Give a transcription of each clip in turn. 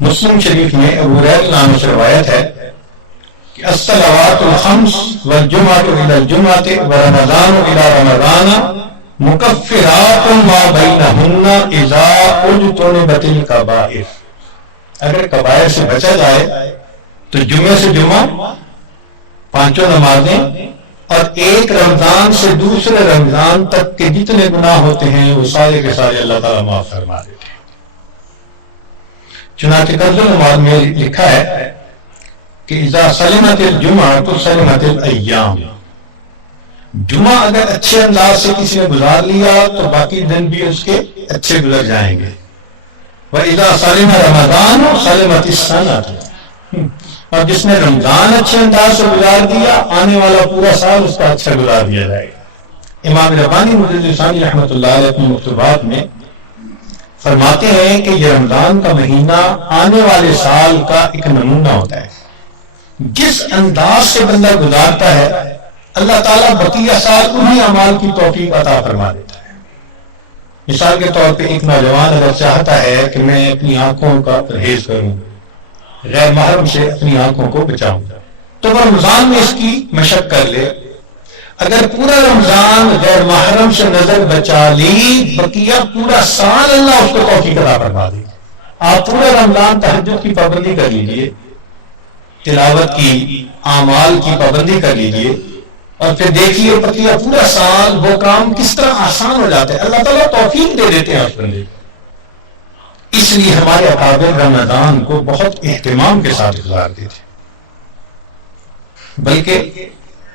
مسلم شریف میں ابو ہریرہ نام سے روایت ہے کہ الصلوات الخمس والجمعۃ الی الجمعۃ ورمضان الی رمضان مکفرات ما بینہن اذا اجتنبت الکبائر. اگر کبائر سے بچا جائے تو جمعے سے جمعہ 5 نمازیں اور ایک رمضان سے دوسرے رمضان تک کے جتنے گناہ ہوتے ہیں وہ سارے کے سارے اللہ تعالیٰ معاف فرما دیتے ہیں. چنانچہ کنز العمال میں لکھا ہے کہ اذا سلمت الجمعہ سلمت الایام. جمعہ اگر اچھے انداز سے کسی نے گزار لیا تو باقی دن بھی اس کے اچھے گزر جائیں گے. وَإِذَا سَلِمَ رَمَضَانُ سَلِمَتِ السَّنَةُ. اور جس نے رمضان اچھے انداز سے گزار دیا آنے والا پورا سال اس کا اچھا گزار دیا جائے گا. امام ربانی مجدد ثانی رحمۃ اللہ علیہ اپنے مکتوبات میں فرماتے ہیں کہ یہ رمضان کا مہینہ آنے والے سال کا ایک نمونہ ہوتا ہے. جس انداز سے بندہ گزارتا ہے اللہ تعالیٰ بقیہ سال انہی اعمال کی توفیق عطا فرما دیتا ہے. مثال کے طور پہ ایک نوجوان اگر چاہتا ہے کہ میں اپنی آنکھوں کا پرہیز کروں، غیر محرم سے اپنی آنکھوں کو بچاؤں، تو وہ رمضان میں اس کی مشق کر لے. اگر پورا رمضان غیر محرم سے نظر بچا لی بقیہ پورا سال اللہ اس کو توفیق عطا فرما دے. آپ پورا رمضان تہجد کی پابندی کر لیجئے، تلاوت کی، اعمال کی پابندی کر لیجئے، اور پھر دیکھیے بقیہ پورا سال وہ کام کس طرح آسان ہو جاتے ہیں. اللہ تعالیٰ توفیق دے دیتے ہیں اس بندے کو. اس لیے ہمارے اکابر رمضان کو بہت اہتمام کے ساتھ گزارتے تھے. بلکہ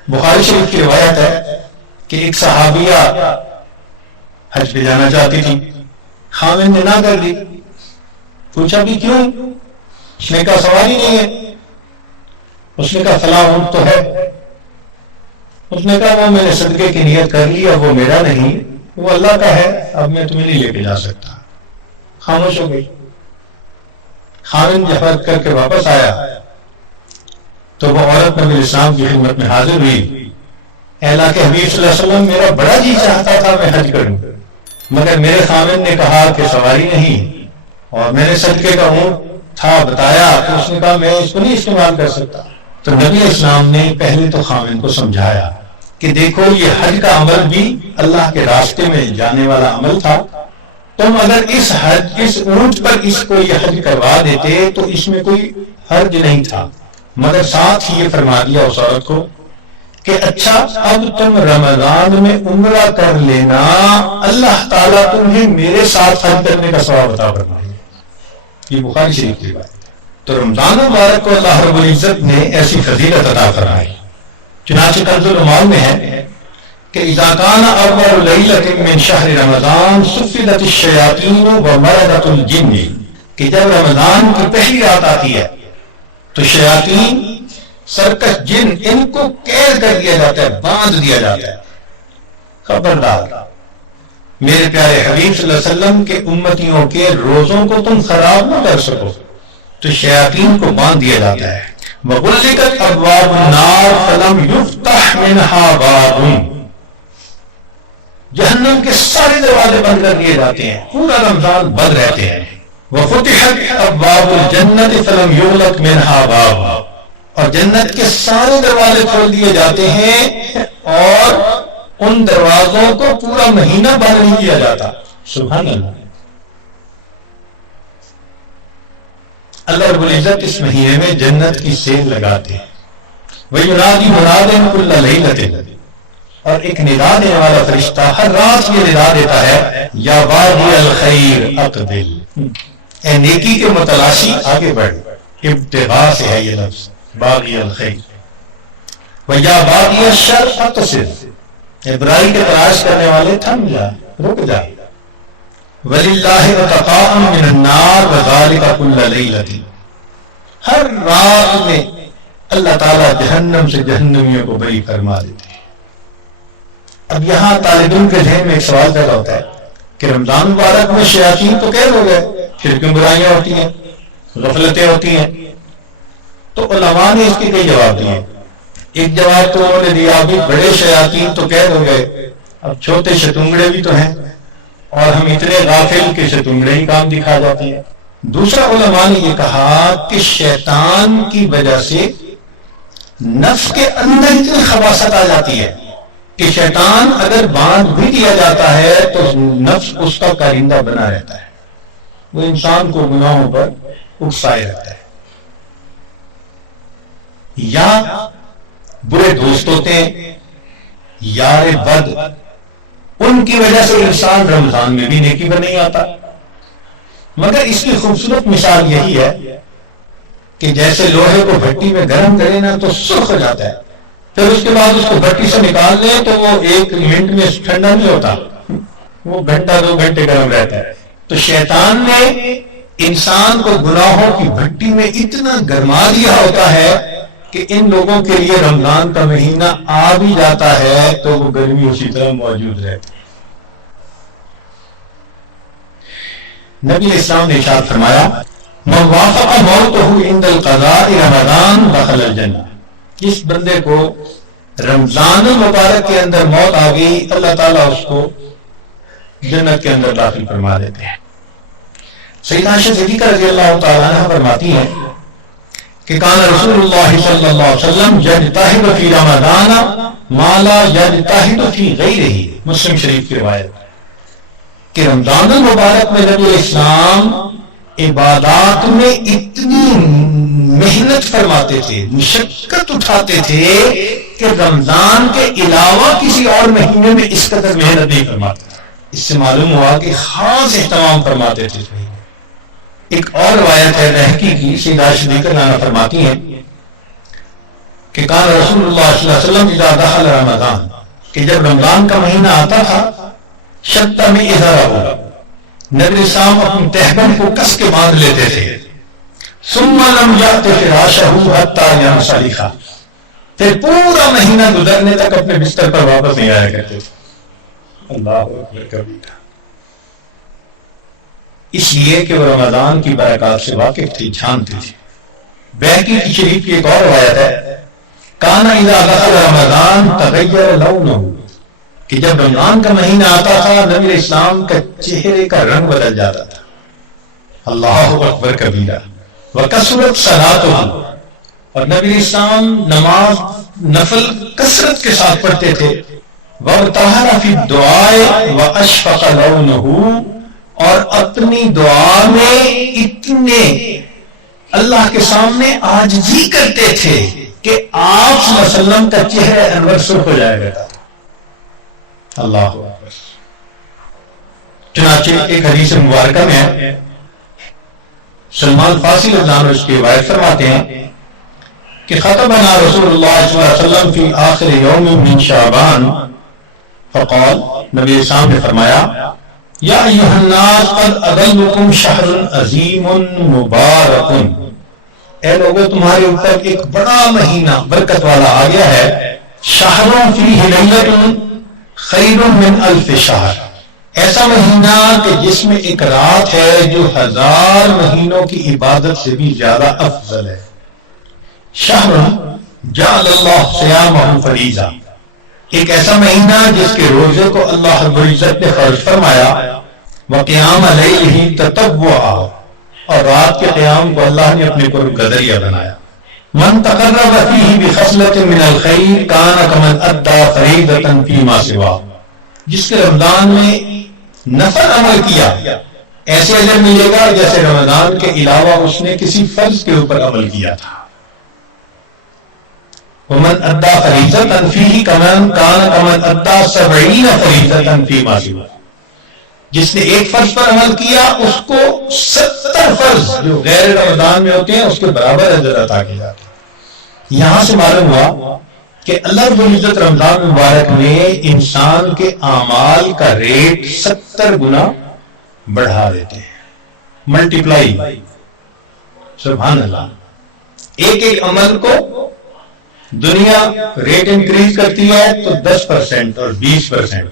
بخاری شریف کی روایت ہے کہ ایک صحابیہ حج پہ جانا چاہتی تھی، خاوند نے نہ کر دی. پوچھا بھی کیوں؟ اس نے کہا سواری نہیں ہے. اس نے کہا فلاں اونٹ تو ہے. اس نے کہا وہ میں نے صدقے کی نیت کر لی، اب وہ میرا نہیں، وہ اللہ کا ہے، اب میں تمہیں نہیں لے کے جا سکتا. خاموش ہو گئی. خاوند جب حج کر کے واپس آیا تو وہ عورت نبی اسلام کی خدمت میں حاضر ہوئی. اے اللہ کے حبیب صلی اللہ علیہ وسلم، میرا بڑا جی چاہتا تھا میں حج کروں، مگر میرے خاوند نے کہا کہ سواری نہیں، اور میں نے صدقے کا اونٹ تھا بتایا تو اس نے کہا میں اس کو نہیں استعمال کر سکتا. تو نبی اسلام نے پہلے تو خاوند کو سمجھایا کہ دیکھو یہ حج کا عمل بھی اللہ کے راستے میں جانے والا عمل تھا. تم اگر اس اونٹ پر اس کو یہ حج کروا دیتے تو اس میں کوئی حرج نہیں تھا، مگر ساتھ ہی یہ فرما دیا اس عورت کو کہ اچھا اب تم رمضان میں عمرہ کر لینا، اللہ تعالیٰ تمہیں میرے ساتھ حج کرنے کا ثواب عطا فرمائے. یہ بخاری شریف کی بات. تو رمضان مبارک کو اللہ رب العزت نے ایسی فضیلت عطا فرمائی. چنانچہ کنز العمال میں ہے کہ اذا کان اول لیلۃ من شہر رمضان صفدت الشیاطین ومردت الجن. کہ جب رمضان کی پہلی رات آتی ہے تو شیاطین، سرکش جن، ان کو قید کر دیا جاتا ہے، باندھ دیا جاتا ہے. خبردار میرے پیارے حبیب صلی اللہ علیہ وسلم کے امتیوں کے روزوں کو تم خراب نہ کر سکو، تو شیاطین کو باندھ دیا جاتا ہے. وغلقت ابواب النار فلم یفتح منها باب. جہنم کے سارے دروازے بند کر دیے جاتے ہیں، پورا رمضان بند رہتے ہیں. وفتحت ابواب الجنت فلم یغلق منها باب. اور جنت کے سارے دروازے کھول دیے جاتے ہیں اور ان دروازوں کو پورا مہینہ بند نہیں کیا جاتا. سبحان اللہ. اللہ رب العزت اس مہینے میں جنت کی سیل لگاتے ہیں. وَيُنَادِي مُنَادٍ كُلَّ لَيْلَةٍ. اور ایک ندا دینے والا فرشتہ ہر رات یہ ندا دیتا ہے، یا باغی الخیر اقبل. اے نیکی کے متلاشی آگے بڑھ. ابتغاء سے ہے یہ لفظ باغی الخیر. وَيَا باغی الشر اقصر. اے برائی کے تلاش کرنے والے تھم جا، رک جا. وَلِلَّهِ عُتَقَاءٌ مِّنَ النَّارِ وَذَلِكَ كُلَّ لَيْلَةٍ. ہر رات میں اللہ تعالیٰ جہنم سے جہنمیوں کو بری فرما دیتے ہیں. اب یہاں طالب علم کے ذہن میں ایک سوال پیدا ہوتا ہے کہ رمضان مبارک میں شیاطین تو قید ہو گئے، پھر کیوں برائیاں ہوتی ہیں، غفلتیں ہوتی ہیں؟ تو علماء نے اس کے کئی جواب دیے. ایک جواب تو انہوں نے دیا بھی بڑے شیاطین تو قید ہو گئے، اب چھوٹے شتونگڑے بھی تو ہیں، اور ہم اتنے غافل کہ شتونگڑے ہی کام دکھا جاتے ہیں. دوسرا علماء نے یہ کہا کہ شیطان کی وجہ سے نفس کے اندر اتنی خباثت آ جاتی ہے کہ شیطان اگر باندھ بھی دیا جاتا ہے تو نفس اس کا کارندہ بنا رہتا ہے، وہ انسان کو گناہوں پر اکسائے رہتا ہے. یا برے دوست ہوتے ہیں، یار بد، ان کی وجہ سے انسان رمضان میں بھی نیکی پر نہیں آتا. مگر اس کی خوبصورت مثال یہی ہے کہ جیسے لوہے کو بھٹی میں گرم کرے نا تو سرخ ہو جاتا ہے، پھر اس کے بعد اس کو بھٹی سے نکال لیں تو وہ 1 منٹ میں ٹھنڈا نہیں ہوتا، وہ گھنٹہ 2 گھنٹے گرم رہتا ہے. تو شیطان نے انسان کو گناہوں کی بھٹی میں اتنا گرما دیا ہوتا ہے کہ ان لوگوں کے لیے رمضان کا مہینہ آ بھی جاتا ہے تو وہ گرمی اسی طرح موجود رہتی. نبی اسلام نے ارشاد فرمایا من وافق موته عند القضاء رمضان دخل الجنہ، جس بندے کو رمضان المبارک کے اندر موت آ گئی اللہ تعالیٰ اس کو جنت کے اندر داخل فرما دیتے ہیں. سیدہ عائشہ صدیقہ رضی اللہ تعالیٰ عنہ فرماتی ہیں کہ کان رسول اللہ صلی اللہ علیہ وسلم یجتہد فی رمضان ما لا یجتہد فی غیرہ، مسلم شریف کی روایت کہ رمضان المبارک میں نبی اسلام عبادات میں اتنی محنت فرماتے تھے، مشقت اٹھاتے تھے کہ رمضان کے علاوہ کسی اور مہینے میں اس قدر محنت نہیں فرماتے. اس سے معلوم ہوا کہ خاص اہتمام فرماتے تھے. ایک اور روایت ہے بہقی کی، سیدہ عائشہ صدیقہ نانا فرماتی ہیں کہ کان رسول اللہ صلی اللہ علیہ وسلم اذا دخل رمضان، کہ جب رمضان کا مہینہ آتا تھا شد میں ازارہ، نبی اسلام اپنی تہبند کو کس کے باندھ لیتے تھے. ثم لم یأت فراشہ حتی ینصرف، پھر پورا مہینہ گزرنے تک اپنے بستر پر واپس نہیں آیا کرتے تھے. اللہ اکبر کبیرہ. اس لیے کہ وہ رمضان کی برکات سے واقف تھی، جانتی تھی. بہقی کی شریف کی ایک اور روایت ہے کان اذا دخل رمضان تغیر لونہ، کہ جب رمضان کا مہینہ آتا تھا نبی اسلام کا چہرے کا رنگ بدل جاتا تھا. اللہ اکبر کبیرہ. وکثرت صلاتہ، اور نبی اسلام نماز نفل کثرت کے ساتھ پڑھتے تھے. وابتہر فی الدعاء واشفق لونہ، اور اپنی دعا میں اتنے اللہ کے سامنے عاجزی کرتے تھے کہ آپ صلی اللہ علیہ وسلم کا چہرہ انور سرخ ہو جائے گا. اللہ اکبر. چنانچہ ایک حدیث مبارکہ میں سلمان فارسی رضی اللہ عنہ اس کی روایت فرماتے ہیں کہ خطبنا رسول اللہ صلی اللہ علیہ وسلم فی آخر یوم من شعبان فقال، نبی اسلام نے فرمایا یا ایھا الناس قد اضلکم شہر عظیم مبارک، اے لوگوں تمہارے اوپر ایک بڑا مہینہ برکت والا آ گیا ہے. شہر فیہ لیلۃ خیر من الف شہر، ایسا مہینہ کہ جس میں ایک رات ہے جو 1000 مہینوں کی عبادت سے بھی زیادہ افضل ہے. شہر جعل اللہ صیامہ فریضہ، ایک ایسا مہینہ جس کے روزے کو اللہ رب العزت نے فرض فرمایا. وقیام لیلہ تطوعا، اور رات کے قیام کو اللہ نے اپنے قرب کا ذریعہ بنایا. من تقرب فیہ بخصلۃ من الخیر کان کمن ادی فریضۃ فیما سوا، جس نے رمضان میں نفل عمل کیا ایسے اجر ملے گا جیسے رمضان کے علاوہ اس نے کسی فرض کے اوپر عمل کیا تھا. ومن ادی فریضۃ فیہ کان کمن ادی 70 فریضۃ فیما سوا، جس نے ایک فرض پر عمل کیا اس کو 70 فرض جو غیر رمضان میں ہوتے ہیں اس کے برابر اجر عطا کیا جاتا ہے. یہاں سے معلوم ہوا کہ اللہ رب العزت رمضان مبارک میں انسان کے اعمال کا ریٹ 70 گنا بڑھا دیتے ہیں، ملٹیپلائی. سبحان اللہ. ایک ایک عمل کو دنیا ریٹ انکریز کرتی ہے تو 10% اور 20%،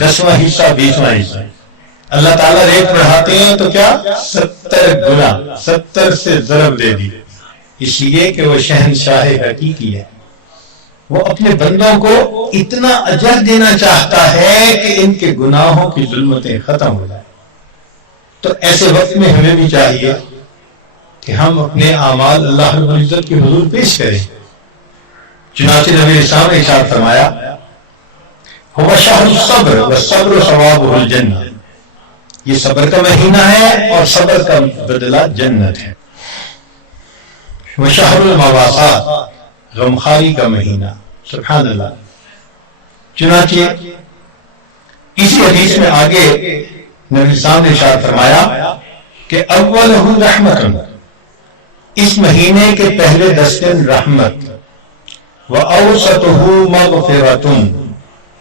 10واں حصہ 20واں حصہ. اللہ تعالیٰ ریٹ بڑھاتے ہیں تو کیا 70 گنا، 70 سے ضرب دے دی. اس لیے کہ وہ شہنشاہ حقیقی ہے، وہ اپنے بندوں کو اتنا اجر دینا چاہتا ہے کہ ان کے گناہوں کی ظلمتیں ختم ہو جائیں. تو ایسے وقت میں ہمیں بھی چاہیے کہ ہم اپنے اعمال اللہ رب العزت کے حضور پیش کریں. چنانچہ نبی اسلام نے ارشاد فرمایا هو شہر الصبر والصبر ثوابہ الجنہ، یہ صبر کا مہینہ ہے اور صبر کا بدلہ جنت ہے. وشہر المواسات، غمخاری کا مہینہ. سبحان اللہ. چنانچہ اسی حدیث میں آگے نبی اسلام نے ارشاد فرمایا کہ اولہ رحمت، اس مہینے کے پہلے 10 دن رحمت، وَأَوْسَطُهُ مَغْفِرَةٌ،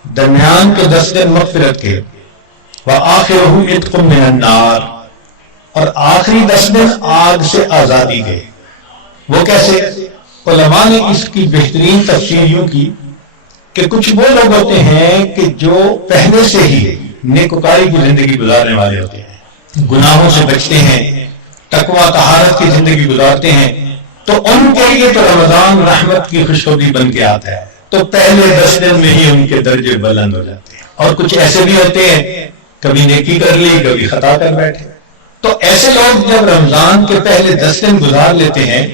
درمیان کے 10 دن مغفرت کے، وَآخِرُهُ عِتْقٌ مِّنَ النَّارِ، اور آخری 10 دن آگ سے آزادی کے. وہ کیسے؟ علماء نے اس کی بہترین تفسیر یوں کی کہ کچھ وہ لوگ ہوتے ہیں کہ جو پہلے سے ہی نیکوکاری کی زندگی گزارنے والے ہوتے ہیں، گناہوں سے بچتے ہیں، تقویٰ طہارت کی زندگی گزارتے ہیں، تو ان کے لیے تو رمضان رحمت کی خوشخبری بن کے آتا ہے، تو پہلے 10 دن میں ہی ان کے درجے بلند ہو جاتے ہیں. اور کچھ ایسے بھی ہوتے ہیں کبھی نیکی کر لی کبھی خطا کر بیٹھے. تو ایسے لوگ جب رمضان کے پہلے 10 دن گزار لیتے ہیں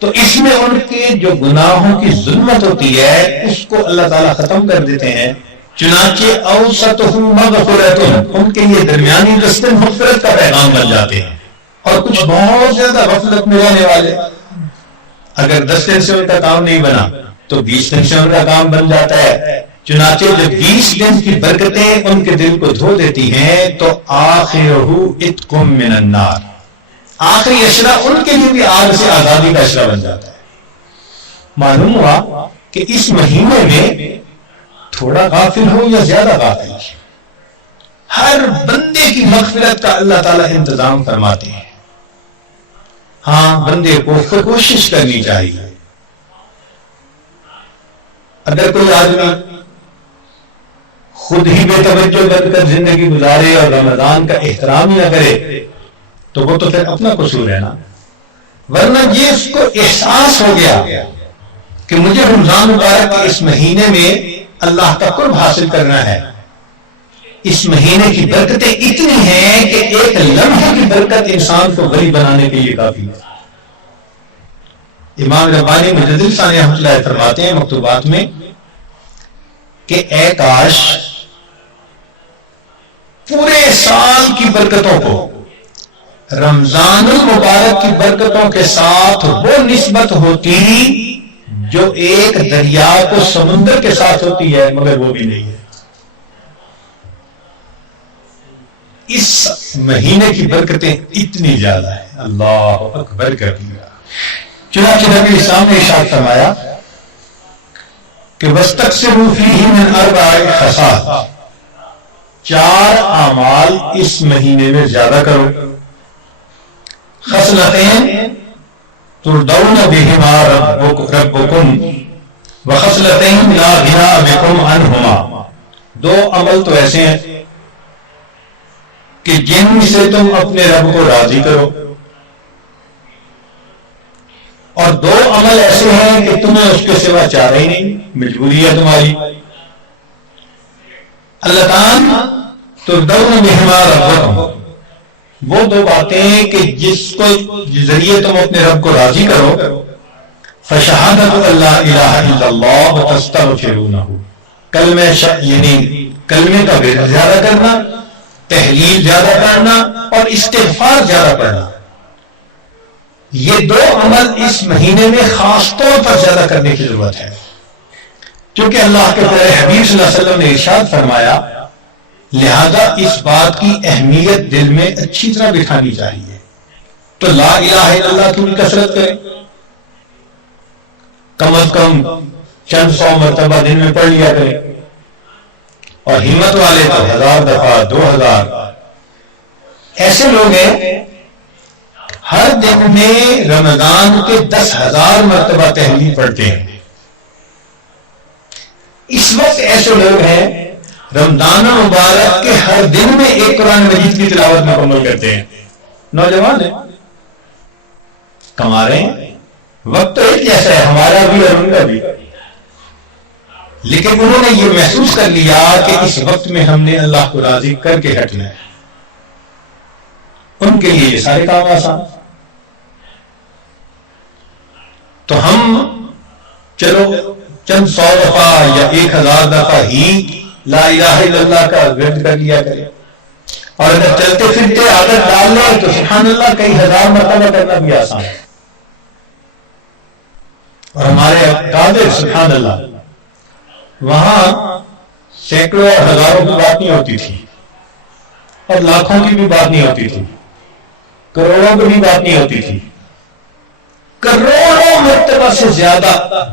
تو اس میں ان کے جو گناہوں کی ظلمت ہوتی ہے اس کو اللہ تعالیٰ ختم کر دیتے ہیں. چنانچہ اوسطہ مغفرۃ، ان کے لیے درمیانی 10 دن مغفرت کا پیغام بن جاتے ہیں. اور کچھ بہت زیادہ غفلت میں رہنے والے، اگر 10 دن سے ان کا کام نہیں بنا تو 20 دن سے ان کا کام بن جاتا ہے. چنانچہ جب 20 دن کی برکتیں ان کے دل کو دھو دیتی ہیں تو آخرہ عتق من النار، آخری اشرا ان کے لیے بھی آگ سے آزادی کا اشرا بن جاتا ہے. معلوم ہوا کہ اس مہینے میں تھوڑا غافل ہو یا زیادہ غافل، ہر بندے کی مغفرت کا اللہ تعالیٰ انتظام فرماتے ہیں. ہاں بندے کو کوشش کرنی چاہیے. اگر کوئی آدمی خود ہی بے توجہ بن کر زندگی گزارے اور رمضان کا احترام ہی نہ کرے تو وہ تو پھر اپنا قصور ہے نا. ورنہ یہ اس کو احساس ہو گیا کہ مجھے رمضان مبارک کے اس مہینے میں اللہ کا قرب حاصل کرنا ہے. اس مہینے کی برکتیں اتنی ہیں کہ ایک لمحے کی برکت انسان کو غریب بنانے کے لیے کافی ہے. امام ربانی مجدد ثانی رحمۃ اللہ فرماتے ہیں مکتوبات میں کہ اے کاش پورے سال کی برکتوں کو رمضان المبارک کی برکتوں کے ساتھ وہ نسبت ہوتی جو ایک دریا کو سمندر کے ساتھ ہوتی ہے، مگر وہ بھی نہیں ہے. اس مہینے کی برکتیں اتنی زیادہ ہیں، اللہ اکبر کبیرہ. چنانچہ نبی اسلام نے ارشاد فرمایا کہ وَاسْتَكْثِرُوا فِيهِ مِنْ 4 خصال، 4 اعمال اس مہینے میں زیادہ کرو. خصلتین ترضون بهما ربکم وخصلتین لا غنى بكم عنہما، 2 عمل تو ایسے ہیں کہ جن سے تم اپنے رب کو راضی کرو، اور 2 عمل ایسے ہیں کہ تمہیں اس کے سوا چارہ ہی نہیں، مجبوری ہے تمہاری. اللہ تعالیٰ ترضون بهما ربکم، وہ 2 باتیں کہ جس کو ذریعے تم اپنے رب کو راضی کرو. فشہادت اللہ الہ الا اللہ وتستغفرونہ، کلمہ یعنی کلمے کا ورد زیادہ کرنا، تحلیل زیادہ کرنا اور استغفار زیادہ پڑھنا. یہ 2 عمل اس مہینے میں خاص طور پر زیادہ کرنے کی ضرورت ہے، کیونکہ اللہ کے پیارے حبیب صلی اللہ علیہ وسلم نے ارشاد فرمایا لہذا اس بات کی اہمیت دل میں اچھی طرح بٹھانی چاہیے. تو لا الہ الا اللہ کی بھی کثرت کریں، کم از کم چند 100 مرتبہ دن میں پڑھ لیا کریں، اور ہمت والے تو 1000 دفعہ 2000. ایسے لوگ ہیں ہر دن میں رمضان کے 10,000 مرتبہ تحلیل پڑھتے ہیں. اس وقت ایسے لوگ ہیں رمضان مبارک کے ہر دن میں ایک قرآن مجید کی تلاوت مکمل کرتے ہیں. نوجوان ہیں، کما رہے ہیں، وقت تو ایک جیسا ہے ہمارا بھی اور ان کا بھی، لیکن انہوں نے یہ محسوس کر لیا کہ اس وقت میں ہم نے اللہ کو راضی کر کے ہٹنا ہے. ان کے لیے یہ سارے کام آسان. تو ہم چلو چند 100 دفعہ یا 1000 دفعہ ہی لا الہ الا اللہ کا ورد کر لیا کریں, اور اگر چلتے پھرتے عادت ڈال لیں تو سبحان اللہ کئی ہزار مرتبہ کرنا بھی آسان ہے. اور ہمارے اکابر سبحان اللہ وہاں سینکڑوں اور ہزاروں کی بات نہیں ہوتی تھی, اور لاکھوں کی بھی بات نہیں ہوتی تھی, کروڑوں کی بھی بات نہیں ہوتی تھی. کروڑوں مرتبہ سے زیادہ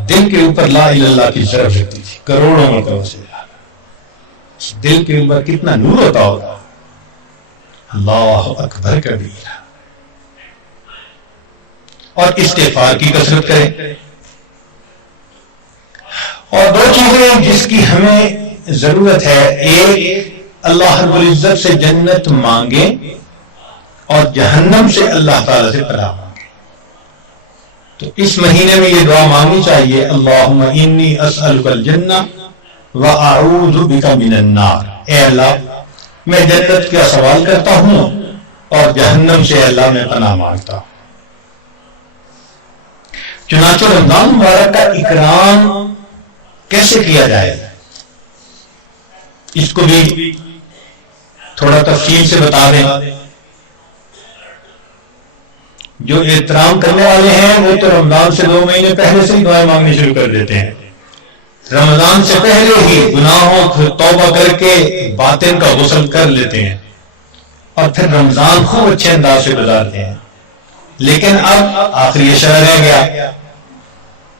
دل کے اوپر لا الہ الا اللہ کی ضرب رکھتی تھی, کروڑوں مرتبہ سے زیادہ. دل کے اوپر کتنا نور ہوتا ہوگا. اللہ اکبر کبیرہ. اور استغفار کی کثرت کریں. اور 2 چیزیں جس کی ہمیں ضرورت ہے, ایک اللہ رب العزت سے جنت مانگیں اور جہنم سے اللہ تعالی سے پناہ مانگیں. تو اس مہینے میں یہ دعا مانگنی چاہیے, اللہم انی اسألک الجنہ وَأَعُوذُ بِكَ مِنَ النَّارِ. اے اللہ میں جنت کا سوال کرتا ہوں اور جہنم سے اللہ میں پناہ مانگتا ہوں. چنانچہ رمضان مبارک کا اکرام کیسے کیا جائے اس کو بھی تھوڑا تفصیل سے بتا دیں. جو احترام کرنے والے ہیں وہ تو رمضان سے 2 مہینے پہلے سے ہی دعائیں مانگنی شروع کر دیتے ہیں. رمضان سے پہلے ہی گناہوں کو توبہ کر کے باطن کا غسل کر لیتے ہیں اور پھر رمضان خوب اچھے انداز سے گزارتے ہیں. لیکن اب آخری عشرہ رہ گیا.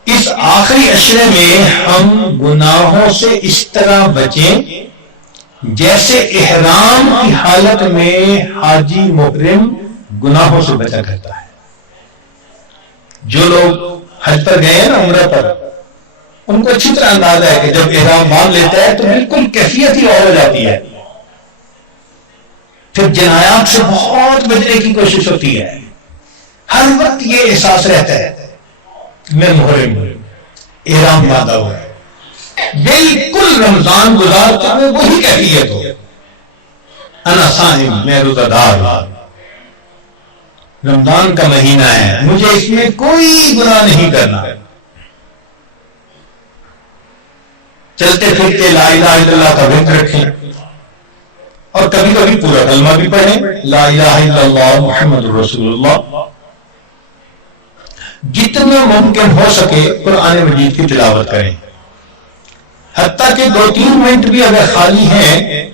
اس آخری عشرے میں ہم گناہوں سے اس طرح بچیں جیسے احرام کی حالت میں حاجی محرم گناہوں سے بچا کرتا ہے. جو لوگ حج پر گئے ہیں نا, عمرہ پر, ان کو اچھی طرح اندازہ ہے کہ جب احرام باندھ لیتا ہے تو بالکل کیفیت ہی اور ہو جاتی ہے. پھر جنایات سے بہت بچنے کی کوشش ہوتی ہے. ہر وقت یہ احساس رہتا ہے میں محرم ہوں, احرام باندھا ہوا ہے. بالکل رمضان گزارتے ہوئے وہی کیفیت ہو, انا صائم, میں روزہ دار, رمضان کا مہینہ ہے, مجھے اس میں کوئی گناہ نہیں کرنا. چلتے پھرتے لا الہ الا اللہ کا ورد رکھیں اور کبھی کبھی پورا کلمہ بھی پڑھیں, لا الہ الا اللہ محمد رسول اللہ. جتنا ممکن ہو سکے قرآن مجید کی تلاوت کریں. حتیٰ کہ 2-3 منٹ بھی اگر خالی ہیں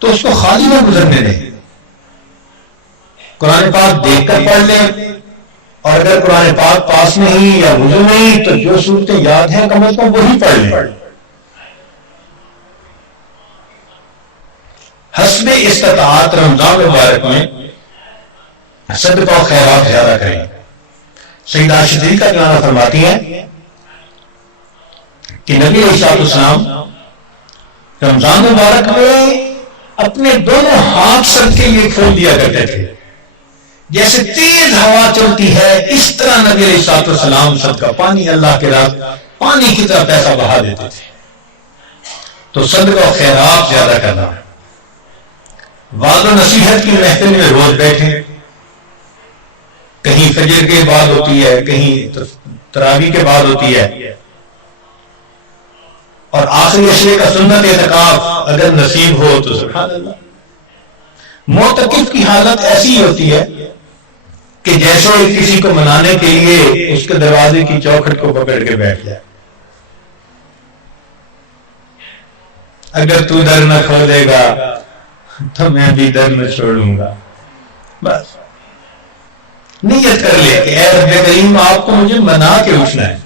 تو اس کو خالی نہ گزرنے دیں. قرآن پاک دیکھ کر پڑھ لیں, اور اگر قرآن پاک پاس نہیں یا وضو نہیں تو جو صورتیں یاد ہیں کم از کم وہی پڑھ لیں. حسب استطاعت رمضان مبارک میں صدقہ و خیرات زیادہ کریں. سیدہ عائشہ کا کلام فرماتی ہیں کہ نبی علیہ السلام رمضان مبارک میں اپنے دونوں ہاتھ سب کے لیے کھول دیا کرتے تھے. جیسے تیز ہوا چلتی ہے اس طرح نبی علیہ السلام صدقہ پانی, اللہ کے راہ پانی کی طرح پیسہ بہا دیتے تھے. تو صدقہ و خیرات زیادہ کرنا. وعظ و نصیحت کی محفل میں روز بیٹھیں, کہیں فجر کے بعد ہوتی ہے, کہیں تراویح کے بعد ہوتی ہے, اور آخری عشرے کا سنت اعتکاف اگر نصیب ہو تو سبحان اللہ. معتکف کی حالت ایسی ہوتی ہے کہ جیسے کسی کو منانے کے لیے اس کے دروازے کی چوکھٹ کو پکڑ کے بیٹھ جائے, اگر تو در نہ کھولے گا تو میں بھی در نہ چھوڑوں گا. بس نیت کر لے کہ اے رب کریم آپ کو مجھے منا کے اٹھنا ہے.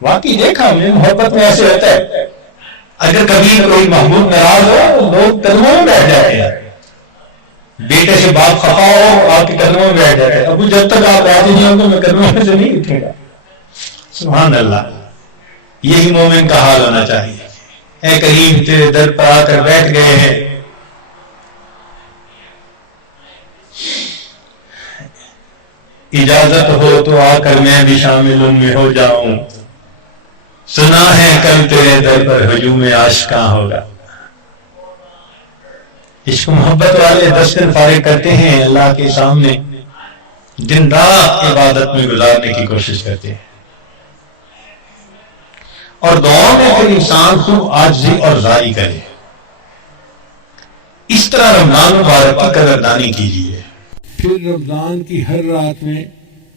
واقعی دیکھا مجھے محبت میں ایسے ہوتا ہے, اگر کبھی کوئی محبوب ناراض ہو لوگ قدموں میں بیٹھ جاتے ہیں. بیٹے سے باپ خفا ہو آپ کے قدموں میں بیٹھ جاتے ہیں, ابو جب تک آپ راضی نہیں ہوں گے میں قدموں میں سے نہیں اٹھوں گا. سبحان اللہ, یہی مومن کا حال ہونا چاہیے. اے کریم تیرے در پر آ کر بیٹھ گئے ہیں, اجازت ہو تو آ کر میں بھی شامل ان میں ہو جاؤں. سنا ہے کل تیرے در پر ہجوم عاشقاں ہوگا. عشق محبت والے 10 دن فارغ کرتے ہیں اللہ کے سامنے، دن رات عبادت میں گزارنے کی کوشش کرتے ہیں، اور دعاؤں میں پھر انسان خوب عاجزی اور زاری کرے۔ اس طرح رمضان مبارک کی قدردانی کیجیے۔ پھر رمضان کی ہر رات میں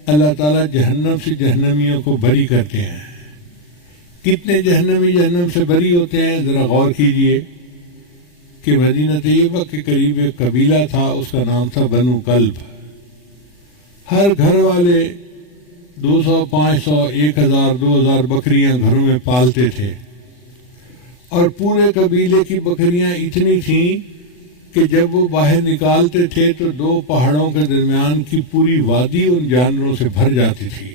اللہ تعالیٰ جہنم سے جہنمیوں کو بری کرتے ہیں۔ کتنے جہنمی جہنم سے بری ہوتے ہیں ذرا غور کیجئے کہ مدینہ طیبہ کے قریب ایک قبیلہ تھا، اس کا نام تھا بنو کلب۔ ہر گھر والے 200، 500، 1000، 2000 بکریاں گھروں میں پالتے تھے، اور پورے قبیلے کی بکریاں اتنی تھیں کہ جب وہ باہر نکالتے تھے تو 2 پہاڑوں کے درمیان کی پوری وادی ان جانوروں سے بھر جاتی تھی۔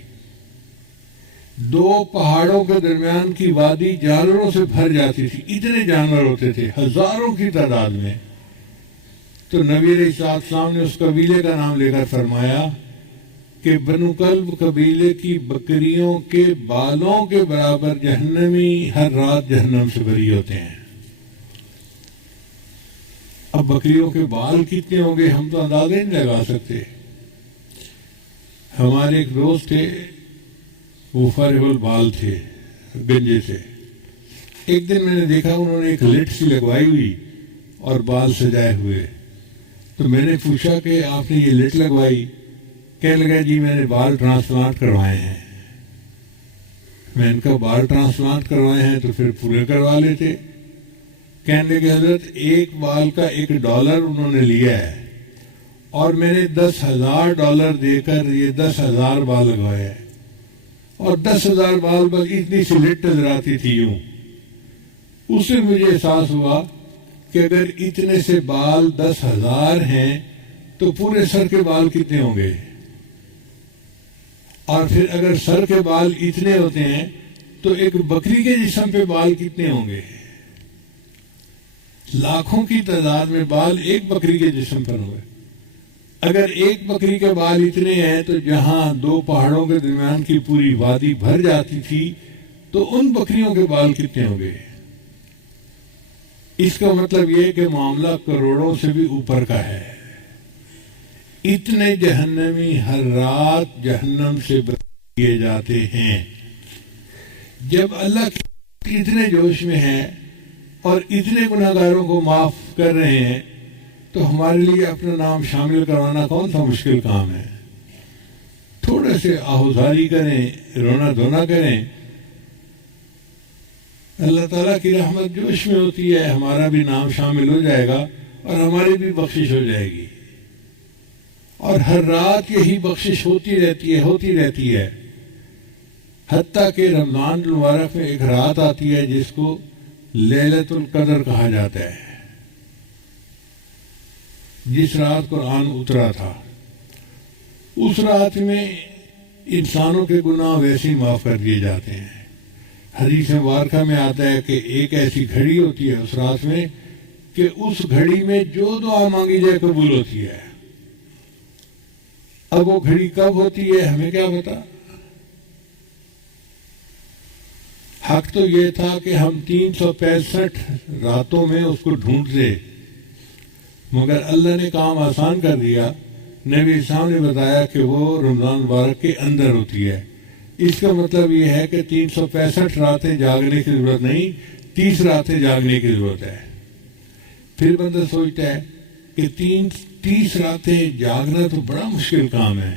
2 پہاڑوں کے درمیان کی وادی جانوروں سے بھر جاتی تھی، اتنے جانور ہوتے تھے ہزاروں کی تعداد میں۔ تو نبی علیہ السلام نے اس قبیلے کا نام لے کر فرمایا کہ بنو کلب قبیلے کی بکریوں کے بالوں کے برابر جہنمی ہر رات جہنم سے بری ہوتے ہیں۔ اب بکریوں کے بال کتنے ہوں گے ہم تو اندازہ نہیں لگا سکتے۔ ہمارے ایک دوست تھے، وہ فارغ البال تھے، گنجے سے۔ ایک دن میں نے دیکھا انہوں نے ایک لٹ سی لگوائی ہوئی اور بال سجائے ہوئے، تو میں نے پوچھا کہ آپ نے یہ لٹ لگوائی؟ کہنے لگا جی میں نے بال ٹرانسپلانٹ کروائے ہیں۔ میں ان کا بال ٹرانسپلانٹ کروائے ہیں تو پھر پورے کروا لیتے۔ کہنے لگے حضرت ایک بال کا $1 انہوں نے لیا ہے، اور میں نے $10,000 دے کر یہ 10,000 بال لگوائے ہیں، اور 10,000 بال بس اتنی سی لٹ نظر آتی تھی یوں۔ اس سے مجھے احساس ہوا کہ اگر اتنے سے بال 10,000 ہیں تو پورے سر کے بال کتنے ہوں گے، اور پھر اگر سر کے بال اتنے ہوتے ہیں تو ایک بکری کے جسم پہ بال کتنے ہوں گے؟ لاکھوں کی تعداد میں بال ایک بکری کے جسم پر ہوئے۔ اگر ایک بکری کے بال اتنے ہیں تو جہاں 2 پہاڑوں کے درمیان کی پوری وادی بھر جاتی تھی تو ان بکریوں کے بال کتنے ہوں گے؟ اس کا مطلب یہ کہ معاملہ کروڑوں سے بھی اوپر کا ہے۔ اتنے جہنمی ہر رات جہنم سے بری کیے جاتے ہیں۔ جب اللہ اتنے جوش میں ہے اور اتنے گناہگاروں کو معاف کر رہے ہیں تو ہمارے لیے اپنا نام شامل کروانا کون سا مشکل کام ہے؟ تھوڑے سے آہوزاری کریں، رونا دھونا کریں، اللہ تعالیٰ کی رحمت جوش میں ہوتی ہے، ہمارا بھی نام شامل ہو جائے گا اور ہماری بھی بخشش ہو جائے گی۔ اور ہر رات یہی بخشش ہوتی رہتی ہے، حتیٰ کہ رمضان المبارک میں ایک رات آتی ہے جس کو لیلۃ القدر کہا جاتا ہے، جس رات قرآن اترا تھا۔ اس رات میں انسانوں کے گناہ ویسے ہی معاف کر دیے جاتے ہیں۔ حدیث مبارکہ میں آتا ہے کہ ایک ایسی گھڑی ہوتی ہے اس رات میں کہ اس گھڑی میں جو دعا مانگی جائے قبول ہوتی ہے۔ اب وہ گھڑی کب ہوتی ہے ہمیں کیا پتا؟ حق تو یہ تھا کہ ہم 365 راتوں میں اس کو ڈھونڈتے، مگر اللہ نے کام آسان کر دیا۔ نبی صاحب نے بتایا کہ وہ رمضان مبارک کے اندر ہوتی ہے۔ اس کا مطلب یہ ہے کہ 365 راتیں جاگنے کی ضرورت نہیں، 30 راتیں جاگنے کی ضرورت ہے۔ پھر بندہ سوچتا ہے کہ 30 راتیں جاگنا تو بڑا مشکل کام ہے،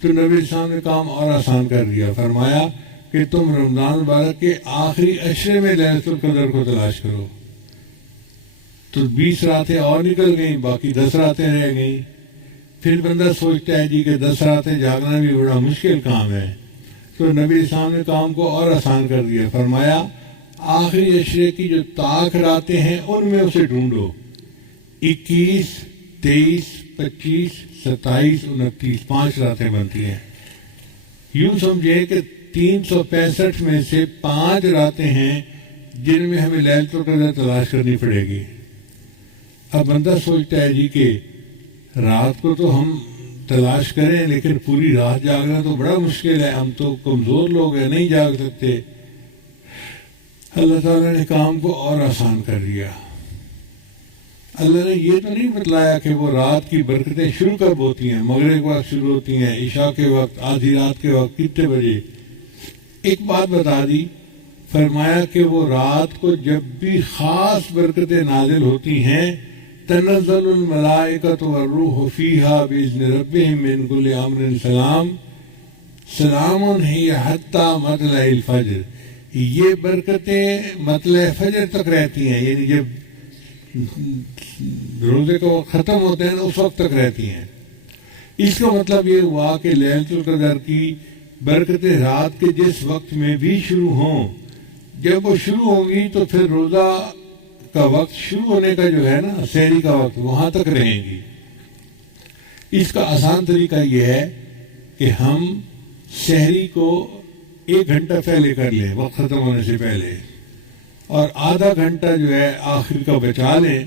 تو نبی صاحب نے کام اور آسان کر دیا، فرمایا کہ تم رمضان مبارک کے آخری عشرے میں لیلۃ القدر کو تلاش کرو۔ تو 20 راتیں اور نکل گئیں، باقی 10 راتیں رہ گئیں۔ پھر بندہ سوچتا ہے جی کہ 10 راتیں جاگنا بھی بڑا مشکل کام ہے، تو نبی صاحب نے کام کو اور آسان کر دیا، فرمایا آخری عشرے کی جو طاق راتیں ہیں ان میں اسے ڈھونڈو۔ 21، 23، 25، 27، 29، 5 راتیں بنتی ہیں۔ یوں سمجھے کہ 365 میں سے 5 راتیں ہیں جن میں ہمیں لیلۃ القدر تلاش کرنی پڑے گی۔ اب بندہ سوچتا ہے جی کہ رات کو تو ہم تلاش کریں لیکن پوری رات جاگنا تو بڑا مشکل ہے، ہم تو کمزور لوگ ہیں، نہیں جاگ سکتے۔ اللہ تعالیٰ نے کام کو اور آسان کر دیا۔ اللہ نے یہ تو نہیں بتلایا کہ وہ رات کی برکتیں شروع کب ہوتی ہیں، مغرب کے وقت شروع ہوتی ہیں، عشاء کے وقت، آدھی رات کے وقت، کتنے بجے. ایک بات بتا دی، فرمایا کہ وہ رات کو جب بھی خاص برکتیں نازل ہوتی ہیں، تنزل الملائکۃ والروح فیہا بإذن ربہم من کل امر سلام سلام ہی حتی مطلع الفجر. یہ برکتیں مطلع فجر تک رہتی ہیں، یعنی جب روزے کا وقت ختم ہوتے ہیں نا اس وقت تک رہتی ہیں. اس کا مطلب یہ ہوا کہ لیلۃ القدر کی برکتیں رات کے جس وقت میں بھی شروع ہوں، جب وہ شروع ہوں گی تو پھر روزہ کا وقت شروع ہونے کا جو ہے نا، سحری کا وقت، وہاں تک رہیں گی. اس کا آسان طریقہ یہ ہے کہ ہم سحری کو 1 گھنٹہ پہلے کر لیں، وقت ختم ہونے سے پہلے، اور آدھا گھنٹہ جو ہے آخر کا بچا لیں.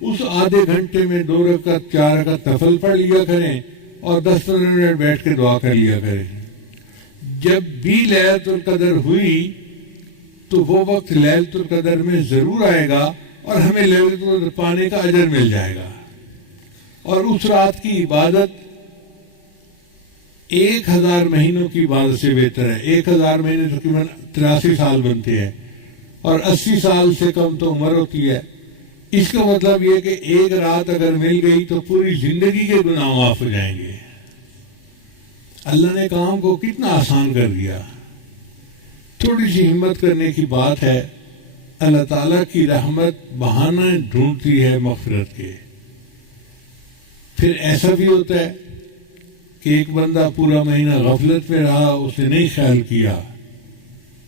اس آدھے گھنٹے میں 2 رکعت 4 رکعت نفل پڑھ لیا کریں اور 10-15 منٹ بیٹھ کے دعا کر لیا کریں. جب بھی لیلۃ القدر ہوئی تو وہ وقت لیلۃ القدر میں ضرور آئے گا اور ہمیں لیلۃ القدر پانے کا اجر مل جائے گا. اور اس رات کی عبادت 1000 مہینوں کی عبادت سے بہتر ہے. 1000 مہینے تقریباً 83 سال بنتے ہیں اور 80 سال سے کم تو عمر ہوتی ہے. اس کا مطلب یہ کہ ایک رات اگر مل گئی تو پوری زندگی کے گناہ معاف ہو جائیں گے. اللہ نے کام کو کتنا آسان کر دیا. تھوڑی سی ہمت کرنے کی بات ہے. اللہ تعالیٰ کی رحمت بہانہ ڈھونڈتی ہے مغفرت کے. پھر ایسا بھی ہوتا ہے کہ ایک بندہ پورا مہینہ غفلت میں رہا، اس نے نہیں خیال کیا،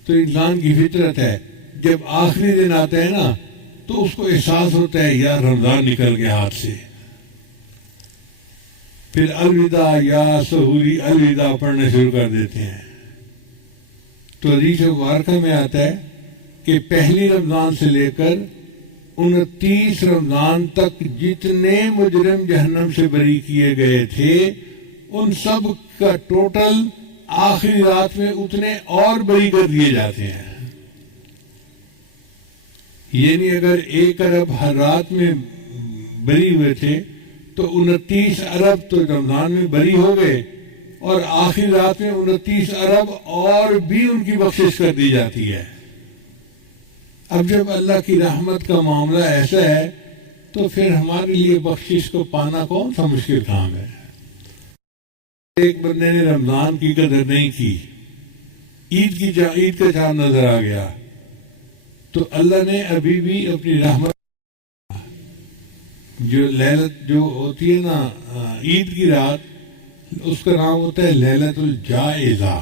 تو انسان کی فطرت ہے جب آخری دن آتا ہے نا تو اس کو احساس ہوتا ہے یار رمضان نکل گیا ہاتھ سے. پھر الوداع یا سحوری الوداع پڑھنا شروع کر دیتے ہیں. تو حدیث مبارکہ میں آتا ہے کہ پہلی رمضان سے لے کر 29 رمضان تک جتنے مجرم جہنم سے بری کیے گئے تھے ان سب کا ٹوٹل آخری رات میں اتنے اور بری کر دیے جاتے ہیں. یعنی اگر 1 ارب ہر رات میں بری ہوئے تھے تو 29 ارب تو رمضان میں بری ہو گئے اور آخری رات میں 29 ارب اور بھی ان کی بخشش کر دی جاتی ہے. اب جب اللہ کی رحمت کا معاملہ ایسا ہے تو پھر ہمارے لیے بخشش کو پانا کون سا مشکل کام ہے. ایک بندے نے رمضان کی قدر نہیں کی، عید کا چاند نظر آ گیا تو اللہ نے ابھی بھی اپنی رحمت جو لیلت جو ہوتی ہے نا عید کی رات، اس کا نام ہوتا ہے لیلت الجائزہ.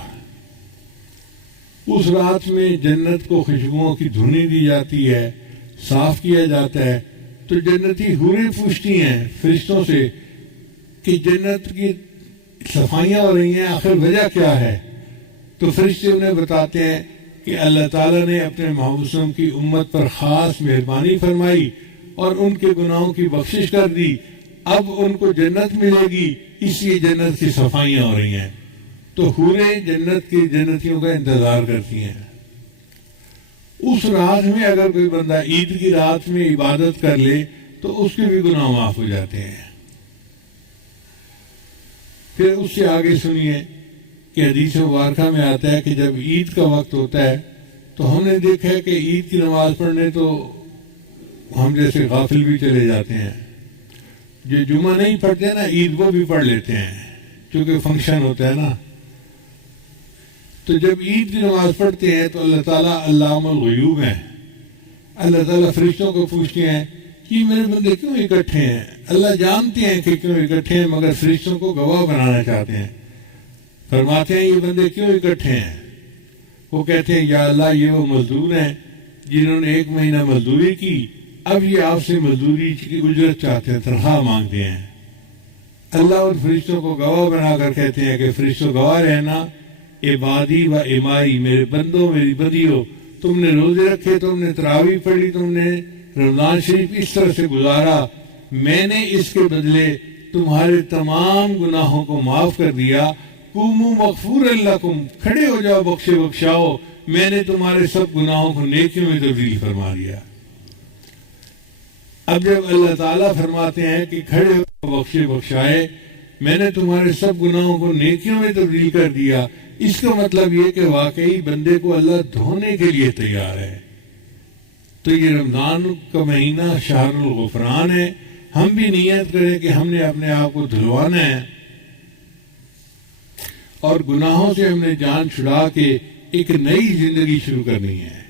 اس رات میں جنت کو خوشبوؤں کی دھنی دی جاتی ہے، صاف کیا جاتا ہے. تو جنتی حوریں پوچھتی ہیں فرشتوں سے کہ جنت کی صفائیاں ہو رہی ہیں، آخر وجہ کیا ہے؟ تو فرشتے انہیں بتاتے ہیں کہ اللہ تعالیٰ نے اپنے محبوب صلی اللہ علیہ وسلم کی امت پر خاص مہربانی فرمائی اور ان کے گناہوں کی بخشش کر دی. اب ان کو جنت ملے گی، اس لیے جنت کی صفائیاں ہو رہی ہیں. تو حوریں جنت کی جنتیوں کا انتظار کرتی ہیں. اس رات میں اگر کوئی بندہ عید کی رات میں عبادت کر لے تو اس کے بھی گناہ معاف ہو جاتے ہیں. پھر اس سے آگے سنیے کہ حدیث مبارکہ میں آتا ہے کہ جب عید کا وقت ہوتا ہے تو ہم نے دیکھا ہے کہ عید کی نماز پڑھنے تو ہم جیسے غافل بھی چلے جاتے ہیں. جو جمعہ نہیں پڑھتے نا عید کو بھی پڑھ لیتے ہیں کیونکہ فنکشن ہوتا ہے نا. تو جب عید کی نماز پڑھتے ہیں تو اللہ تعالیٰ علام الغیوب ہیں. اللہ تعالیٰ فرشتوں کو پوچھتے ہیں کہ میرے بندے کیوں اکٹھے ہیں. اللہ جانتے ہیں کہ کیوں اکٹھے ہیں مگر فرشتوں کو گواہ بنانا چاہتے ہیں. فرماتے ہیں یہ بندے کیوں اکٹھے ہیں؟ وہ کہتے ہیں یا اللہ یہ وہ مزدور ہیں جنہوں نے 1 مہینہ مزدوری کی، اب یہ آپ سے مزدوری کی اجرت چاہتے ہیں، تنخواہ مانگتے ہیں. اللہ ان فرشتوں کو گواہ بنا کر کہتے ہیں کہ فرشتوں گواہ رہنا عبادی و امائی، میرے بندوں میری بدیوں، تم نے روزے رکھے، تم نے تراویح پڑھی، تم نے رمضان شریف اس طرح سے گزارا، میں نے اس کے بدلے تمہارے تمام گناہوں کو معاف کر دیا. قوموا مغفورا لکم، کھڑے ہو جاؤ بخشے بخشاؤ، میں نے تمہارے سب گناہوں کو نیکیوں میں تبدیل فرما دیا. اب جب اللہ تعالیٰ فرماتے ہیں کہ کھڑے ہو بخشے بخشائے، میں نے تمہارے سب گناہوں کو نیکیوں میں تبدیل کر دیا، اس کا مطلب یہ کہ واقعی بندے کو اللہ دھونے کے لیے تیار ہے۔ تو یہ رمضان کا مہینہ شہر الغفران ہے، ہم بھی نیت کریں کہ ہم نے اپنے آپ کو دھلوانا ہے اور گناہوں سے ہم نے جان چھڑا کے ایک نئی زندگی شروع کرنی ہے۔